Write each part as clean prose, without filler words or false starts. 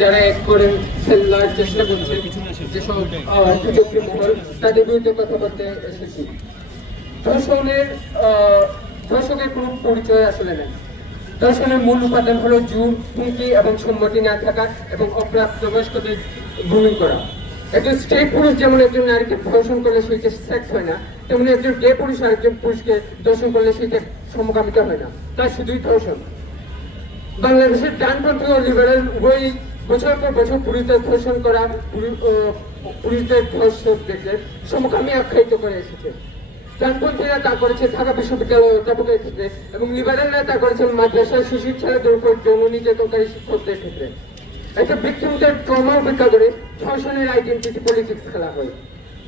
যারা এক করে ফেলার চেষ্টা করছে যেসব কুচক্রী মহল তাদের বিরুদ্ধে কথা বলতে এসেছি। ধর্ষকের কোনো পরিচয় আসলে নেই। ধর্ষণের মূল উপাদান হলো জোর, হুমকি এবং সম্মতি না থাকা এবং অপ্রাপ্তবয়স্কদের গ্রুমিং করা। একজন স্ট্রেট পুরুষ যেমন একজন নারীকে ধর্ষণ করলে সেইটা সেক্স হয় না, তেমনি একজন গে পুরুষ আরেকজন পুরুষকে ধর্ষণ করলে সেইটা সমকামিতা হয় না, তা শুধুই ধর্ষণ। বাংলাদেশের ডানপন্থী ও লিবারেল উভয়ই বছর পর বছর পুরুষদের ধর্ষণ করা, পুরুষদের ধর্ষকদেরকে সমকামী আখ্যায়িত করে এসেছে। ডানপন্থীরা তা করেছে ঢাকা বিশ্ববিদ্যালয়ের অধ্যাপকের ক্ষেত্রে এবং লিবারেলরা তা করেছেন মাদ্রাসার শিশু ছেলেদের উপর যৌন নির্যাতনকারী শিক্ষকদের ক্ষেত্রে। একটা ভিক্টিমদের ট্রমা উপেক্ষা করে ধর্ষণের আইডেন্টিটি পলিটিক্স খেলা হয়।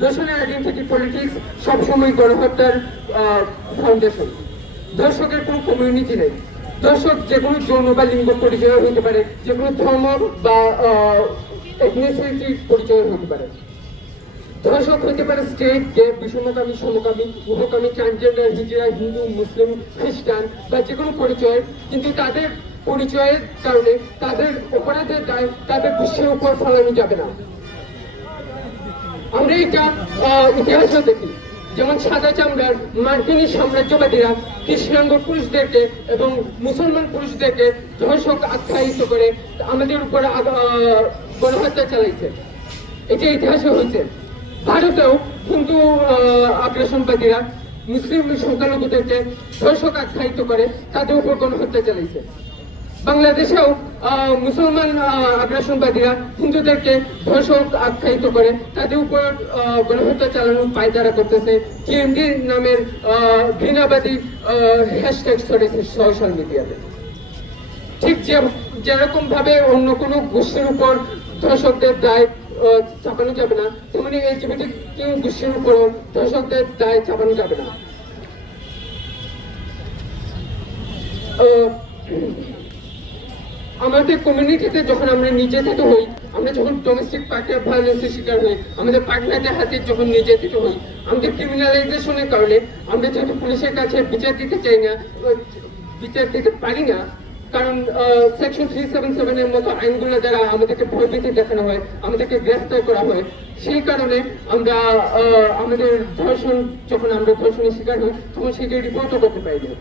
ধর্ষণের আইডেন্টিটি পলিটিক্স সবসময় গণহত্যার ফাউন্ডেশন। ধর্ষকের কোনো কমিউনিটি নেই। দর্শক যে কোনো যৌন বা লিঙ্গ পরিচয় হতে পারে, যে কোনো ধর্ম বা এথনিসিটি পরিচয় হতে পারে। ধর্ষক হতে পারে স্ট্রেট, গে, বিষমকামী, সমকামী, উভকামী, ট্রান্সজেন্ডার, হিজড়া, হিন্দু, মুসলিম, খ্রিস্টান বা যে কোনো পরিচয়, কিন্তু তাদের পরিচয়ের কারণে তাদের অপরাধের দায় তাদের বিশ্বের উপর ফেলানো যাবে না। আমরা এটা ইতিহাসও দেখি, যেমন সাদা চামড়ার মার্কিনী সাম্রাজ্যবাদীরা কৃষ্ণাঙ্গ পুরুষদেরকে এবং মুসলমান পুরুষদেরকে ধর্ষক আখ্যায়িত করে আমাদের উপর গণহত্যা চালাইছে। এটা ইতিহাসে হয়েছে। ভারতেও হিন্দু আগ্রাসনবাদীরা মুসলিম সংখ্যালঘুদেরকে ধর্ষক আখ্যায়িত করে তাদের উপর গণহত্যা চালাইছে। বাংলাদেশেও মুসলমান আগ্রাসনবাদীরা হিন্দুদেরকে ধর্ষক আখ্যায়িত করে তাদের উপর গণহত্যা চালানোর পায়তারা করতেছে। টিএমডি নামের ঘৃণাবাদী হ্যাশট্যাগ ছড়েছে সোশ্যাল মিডিয়াতে। ঠিক যেরকম ভাবে অন্য কোনো গোষ্ঠীর উপর ধর্ষকদের দায় চাপানো যাবে না, তেমনি এলজিবিটি কিউ গোষ্ঠীর উপর ধর্ষকদের দায় চাপানো যাবে না। আমাদের কমিউনিটিতে যখন আমরা নির্যাতিত হই, আমরা যখন ডোমেস্টিক পার্টনার ভায়োলেন্সের শিকার হই, আমাদের পার্টনারদের হাতে যখন নির্যাতিত হই, আমাদের ক্রিমিনালাইজেশনের কারণে আমরা যেহেতু পুলিশের কাছে বিচার দিতে চাই না, বিচার দিতে পারি না, কারণ সেকশন 377 এর মতো আইনগুলো দ্বারা আমাদেরকে ভয়ভীতি দেখানো হয়, আমাদেরকে গ্রেফতার করা হয়। সেই কারণে আমরা আমাদের যখন আমরা ধর্ষণের শিকার হই তখন সেটা রিপোর্টও করতে পারি না।